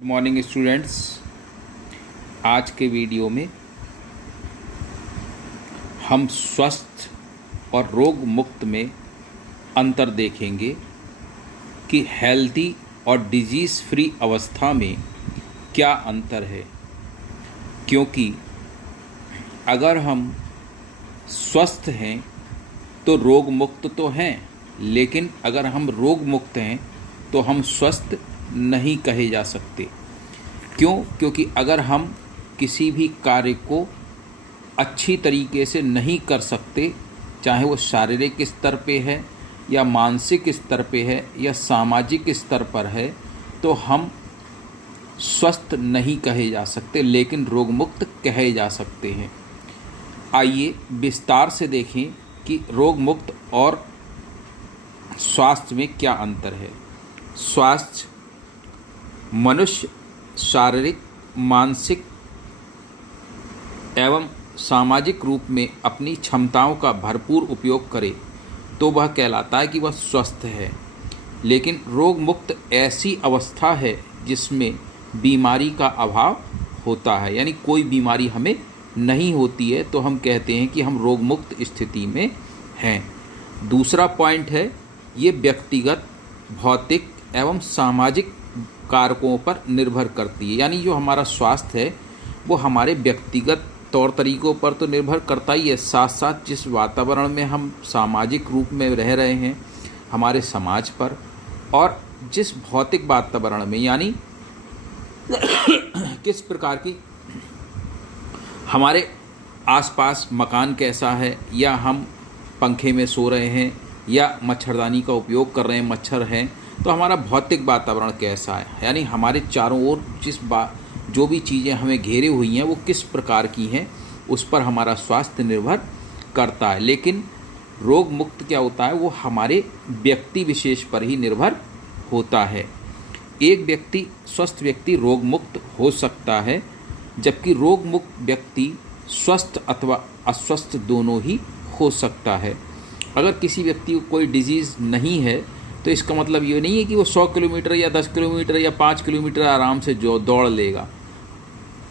Good morning students. आज के video में हम स्वस्थ और रोग मुक्त में अंतर देखेंगे कि हेल्दी और डिजीज़ फ्री अवस्था में क्या अंतर है। क्योंकि अगर हम स्वस्थ हैं तो रोग मुक्त तो हैं, लेकिन अगर हम रोग मुक्त हैं तो हम स्वस्थ नहीं कहे जा सकते। क्यों? क्योंकि अगर हम किसी भी कार्य को अच्छी तरीके से नहीं कर सकते, चाहे वो शारीरिक स्तर पे है या मानसिक स्तर पे है या सामाजिक स्तर पर है, तो हम स्वस्थ नहीं कहे जा सकते, लेकिन रोग मुक्त कहे जा सकते हैं। आइए विस्तार से देखें कि रोग मुक्त और स्वास्थ्य में क्या अंतर है। स्वास्थ्य मनुष्य शारीरिक, मानसिक एवं सामाजिक रूप में अपनी क्षमताओं का भरपूर उपयोग करे तो वह कहलाता है कि वह स्वस्थ है। लेकिन रोग मुक्त ऐसी अवस्था है जिसमें बीमारी का अभाव होता है, यानी कोई बीमारी हमें नहीं होती है, तो हम कहते हैं कि हम रोग मुक्त स्थिति में हैं। दूसरा पॉइंट है, ये व्यक्तिगत, भौतिक एवं सामाजिक कारकों पर निर्भर करती है। यानी जो हमारा स्वास्थ्य है वो हमारे व्यक्तिगत तौर तरीकों पर तो निर्भर करता ही है, साथ साथ जिस वातावरण में हम सामाजिक रूप में रह रहे हैं, हमारे समाज पर, और जिस भौतिक वातावरण में, यानी किस प्रकार की हमारे आसपास मकान कैसा है, या हम पंखे में सो रहे हैं या मच्छरदानी का उपयोग कर रहे हैं, मच्छर हैं, तो हमारा भौतिक वातावरण कैसा है, यानी हमारे चारों ओर जो भी चीज़ें हमें घेरे हुई हैं वो किस प्रकार की हैं, उस पर हमारा स्वास्थ्य निर्भर करता है। लेकिन रोग मुक्त क्या होता है, वो हमारे व्यक्ति विशेष पर ही निर्भर होता है। एक व्यक्ति, स्वस्थ व्यक्ति रोग मुक्त हो सकता है, जबकि रोग मुक्त व्यक्ति स्वस्थ अथवा अस्वस्थ दोनों ही हो सकता है। अगर किसी व्यक्ति को कोई डिजीज़ नहीं है तो इसका मतलब ये नहीं है कि वो 100 किलोमीटर या 10 किलोमीटर या 5 किलोमीटर आराम से जो दौड़ लेगा,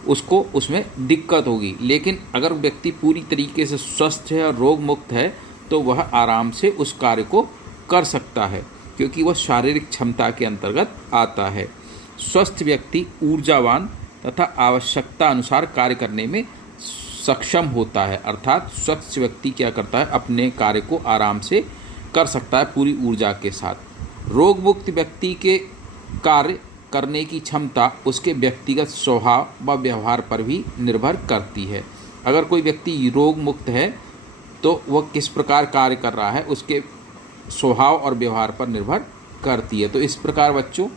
उसको उसमें दिक्कत होगी। लेकिन अगर व्यक्ति पूरी तरीके से स्वस्थ है और रोग मुक्त है तो वह आराम से उस कार्य को कर सकता है, क्योंकि वह शारीरिक क्षमता के अंतर्गत आता है। स्वस्थ व्यक्ति ऊर्जावान तथा आवश्यकता अनुसार कार्य करने में सक्षम होता है। अर्थात स्वस्थ व्यक्ति क्या करता है, अपने कार्य को आराम से कर सकता है पूरी ऊर्जा के साथ। रोग मुक्त व्यक्ति के कार्य करने की क्षमता उसके व्यक्तिगत स्वभाव व व्यवहार पर भी निर्भर करती है। अगर कोई व्यक्ति रोग मुक्त है तो वह किस प्रकार कार्य कर रहा है उसके स्वभाव और व्यवहार पर निर्भर करती है। तो इस प्रकार बच्चों,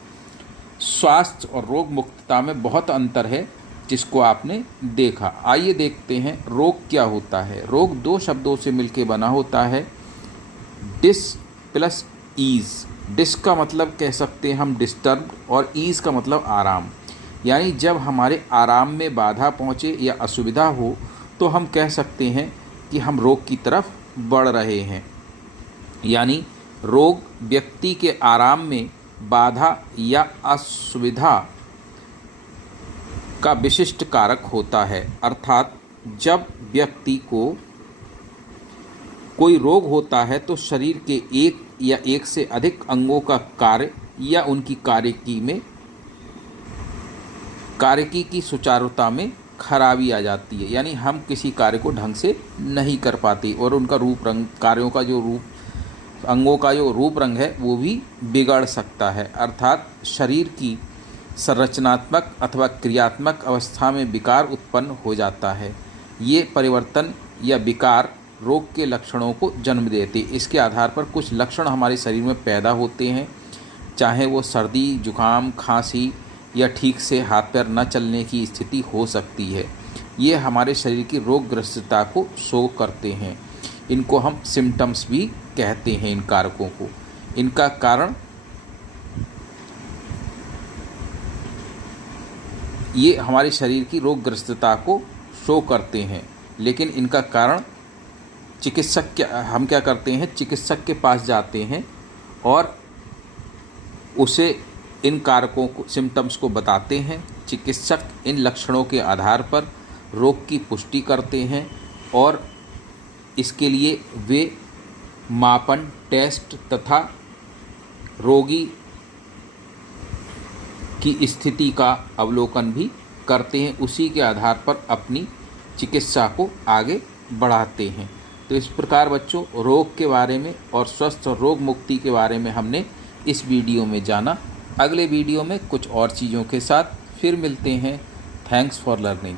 स्वास्थ्य और रोग मुक्तता में बहुत अंतर है, जिसको आपने देखा। आइए देखते हैं रोग क्या होता है। रोग दो शब्दों से मिलकर बना होता है, डिस प्लस ईज़। डिस का मतलब कह सकते हैं हम डिस्टर्ब, और ईज़ का मतलब आराम। यानी जब हमारे आराम में बाधा पहुँचे या असुविधा हो तो हम कह सकते हैं कि हम रोग की तरफ बढ़ रहे हैं। यानी रोग व्यक्ति के आराम में बाधा या असुविधा का विशिष्ट कारक होता है। अर्थात जब व्यक्ति को कोई रोग होता है तो शरीर के एक या एक से अधिक अंगों का कार्य या उनकी कार्यकी की सुचारुता में खराबी आ जाती है। यानी हम किसी कार्य को ढंग से नहीं कर पाते और उनका रूप रंग, कार्यों का जो रूप, अंगों का जो रूप रंग है वो भी बिगड़ सकता है। अर्थात शरीर की संरचनात्मक अथवा क्रियात्मक अवस्था में विकार उत्पन्न हो जाता है। ये परिवर्तन या विकार रोग के लक्षणों को जन्म देते। इसके आधार पर कुछ लक्षण हमारे शरीर में पैदा होते हैं, चाहे वो सर्दी, जुकाम, खांसी या ठीक से हाथ पैर न चलने की स्थिति हो सकती है। ये हमारे शरीर की रोगग्रस्तता को शो करते हैं। इनको हम सिम्टम्स भी कहते हैं, इन कारकों को। इनका कारण ये हमारे शरीर की रोगग्रस्तता को शो करते हैं, लेकिन इनका कारण हम क्या करते हैं, चिकित्सक के पास जाते हैं और उसे इन कारकों को सिम्टम्स को बताते हैं। चिकित्सक इन लक्षणों के आधार पर रोग की पुष्टि करते हैं और इसके लिए वे मापन, टेस्ट तथा रोगी की स्थिति का अवलोकन भी करते हैं। उसी के आधार पर अपनी चिकित्सा को आगे बढ़ाते हैं। तो इस प्रकार बच्चों रोग के बारे में और स्वस्थ रोग मुक्ति के बारे में हमने इस वीडियो में जाना। अगले वीडियो में कुछ और चीज़ों के साथ फिर मिलते हैं। Thanks for learning.